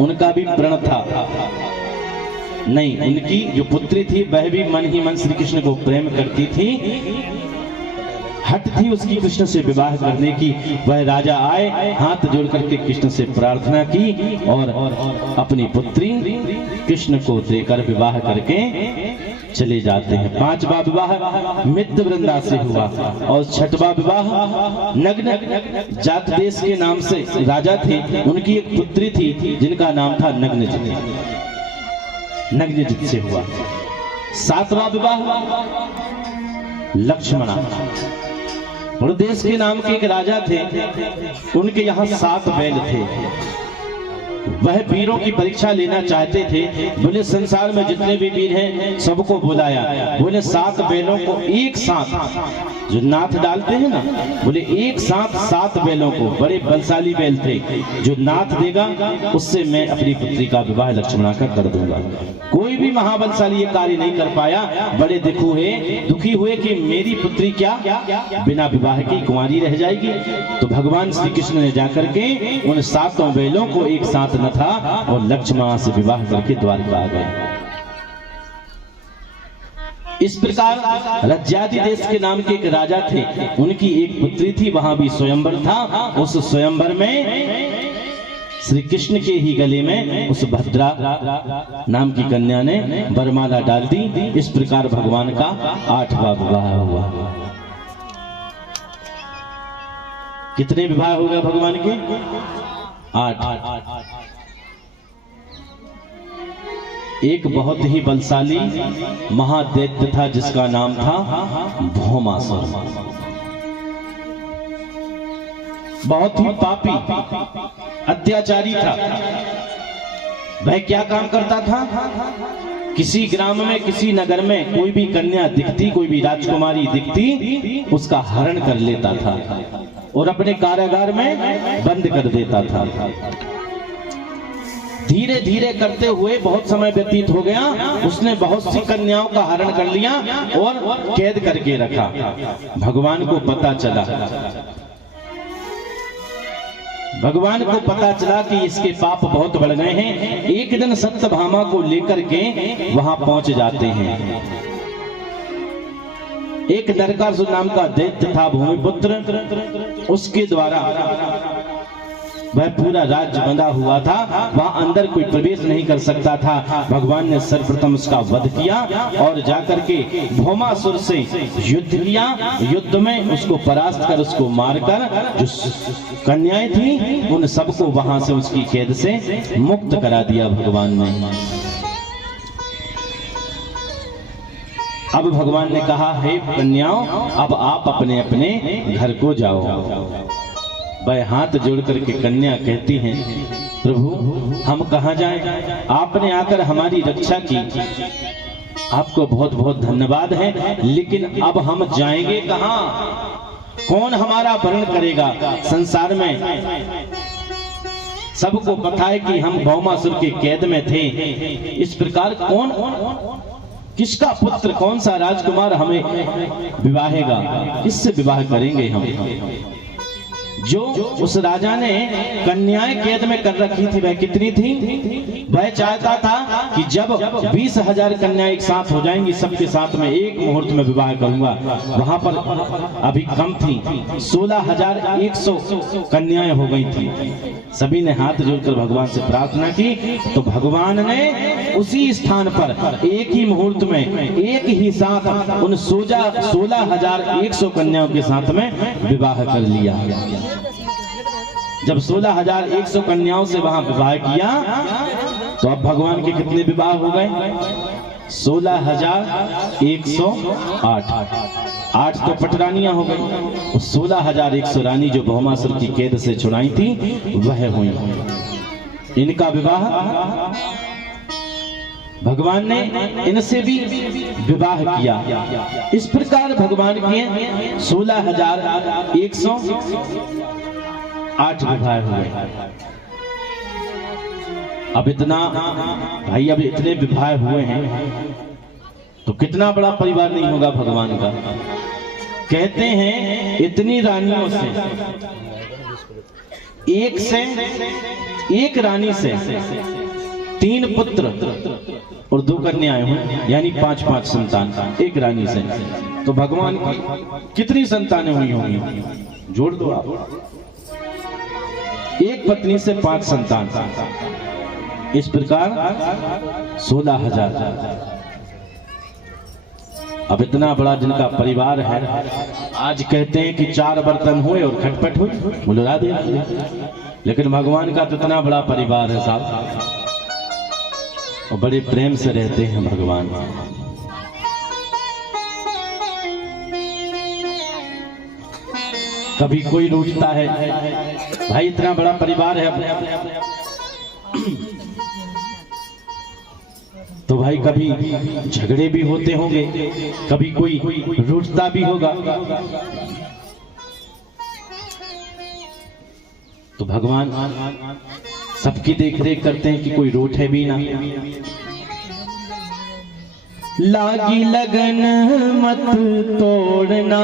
उनका भी प्रण था। नहीं, उनकी जो पुत्री थी वह भी मन ही मन श्री कृष्ण को प्रेम करती थी, हट थी उसकी कृष्ण से विवाह करने की। वह राजा आए, हाथ जोड़ करके कृष्ण से प्रार्थना की और अपनी पुत्री कृष्ण को देकर विवाह करके चले जाते हैं। 5वां विवाह मित्र वृंदा से हुआ और 6वां विवाह नग्न जात देश के नाम से राजा थे, उनकी एक पुत्री थी जिनका नाम था नग्नजित, नग्नजित से हुआ। 7वां विवाह लक्ष्मणा, प्रदेश के नाम के एक राजा थे, उनके यहाँ 7 बैल थे। वह वीरों की परीक्षा लेना चाहते थे। बोले संसार में जितने भी वीर हैं सबको बुलाया। बोले 7 बैलों को एक साथ, जो नाथ डालते हैं ना, बोले एक साथ 7 बैलों को, बड़े बलशाली बैल थे, जो नाथ देगा उससे मैं अपनी पुत्री का विवाह लक्ष्मणा का कर दूंगा। कोई भी महाबलशाली ये कार्य नहीं कर पाया। बड़े दुखी हुए कि मेरी पुत्री क्या बिना विवाह की कुंवारी रह जाएगी। तो भगवान श्री कृष्ण ने जाकर के उन 7 बैलों को एक साथ न था और लक्ष्मणा से विवाह करके द्वारका आ गए। इस प्रकार रज्यादि देश के नाम के एक राजा थे, उनकी एक पुत्री थी, वहां भी स्वयंवर था। उस स्वयंवर में श्री कृष्ण के ही गले में उस भद्रा नाम की कन्या ने वरमाला डाल दी। इस प्रकार भगवान का 8वां विवाह हुआ। कितने विवाह हो गए भगवान के? 8। एक बहुत ही बलशाली महादैत्य था जिसका नाम था भौमासुर। बहुत ही पापी अत्याचारी था। वह क्या काम करता था? किसी ग्राम में, किसी नगर में कोई भी कन्या दिखती, कोई भी राजकुमारी दिखती, उसका हरण कर लेता था और अपने कारागार में बंद कर देता था। धीरे धीरे करते हुए बहुत समय व्यतीत हो गया। उसने बहुत सी कन्याओं का हरण कर लिया और कैद करके रखा। भगवान को पता चला, भगवान को पता चला कि इसके पाप बहुत बढ़ गए हैं। एक दिन सत्यभामा को लेकर के वहां पहुंच जाते हैं। एक नरकासुर नाम का दैत्य था, भूमिपुत्र, उसके द्वारा वह पूरा राज्य बंधा हुआ था, वहां अंदर कोई प्रवेश नहीं कर सकता था। भगवान ने सर्वप्रथम उसका वध किया और जाकर के भौमासुर से युद्ध किया। युद्ध में उसको परास्त कर, उसको मारकर जो कन्याएं थी उन सबको वहां से, उसकी कैद से मुक्त करा दिया भगवान ने। अब भगवान ने कहा, हे कन्याओं, अब आप अपने अपने घर को जाओ। वह हाथ जोड़ करके कन्या कहती हैं, प्रभु हम कहाँ जाएं? आपने आकर हमारी रक्षा की, आपको बहुत बहुत धन्यवाद है, लेकिन अब हम जाएंगे कहाँ? कौन हमारा भरण करेगा? संसार में सबको पता है कि हम भौमासुर के कैद में थे। इस प्रकार कौन, किसका पुत्र, कौन सा राजकुमार हमें विवाहेगा? किससे विवाह करेंगे हम? जो उस राजा ने कन्याएं कैद में कर रखी थी वह कितनी थी? वह चाहता था कि जब 20,000 कन्याएं एक साथ हो जाएंगी, सबके साथ में एक मुहूर्त में विवाह करूंगा। वहां पर अभी कम थी, 16,100 कन्याएं हो गई थी। सभी ने हाथ जोड़कर भगवान से प्रार्थना की, तो भगवान ने उसी स्थान पर एक ही मुहूर्त में, एक ही साथ उन 16,100 कन्याओं के साथ में विवाह कर लिया। जब 16,100 कन्याओं से वहां विवाह किया तो अब भगवान के कितने विवाह हो गए? 16,108। 8 तो पटरानियां हो गई। 16,100 रानी जो भौमासुर की कैद से छुड़ाई थी वह हुई। इनका विवाह भगवान ने इनसे भी विवाह किया। इस प्रकार भगवान के 16,108 विवाह हुए। अब इतना भाई, अब इतने विवाह हुए हैं तो कितना बड़ा परिवार नहीं होगा भगवान का। कहते हैं इतनी रानियों से एक रानी से 3 पुत्र और 2 कन्याएं हुई, यानी 5 संतान एक रानी से। तो भगवान की कितनी संतानें हुई होंगी, जोड़ दो आप। एक पत्नी से 5 संतान, इस प्रकार 16,000। अब इतना बड़ा जिनका परिवार है, आज कहते हैं कि 4 बर्तन हुए और खटपट हुई, बुलरा दे। लेकिन भगवान का तो इतना बड़ा परिवार है साहब, और बड़े प्रेम से रहते हैं भगवान। कभी कोई रूठता है, भाई इतना बड़ा परिवार है, तो भाई कभी झगड़े भी होते होंगे, कभी कोई रूठता भी होगा। तो भगवान सबकी देख रेख करते हैं कि कोई रूठे भी ना। लागी लगन मत तोड़ना,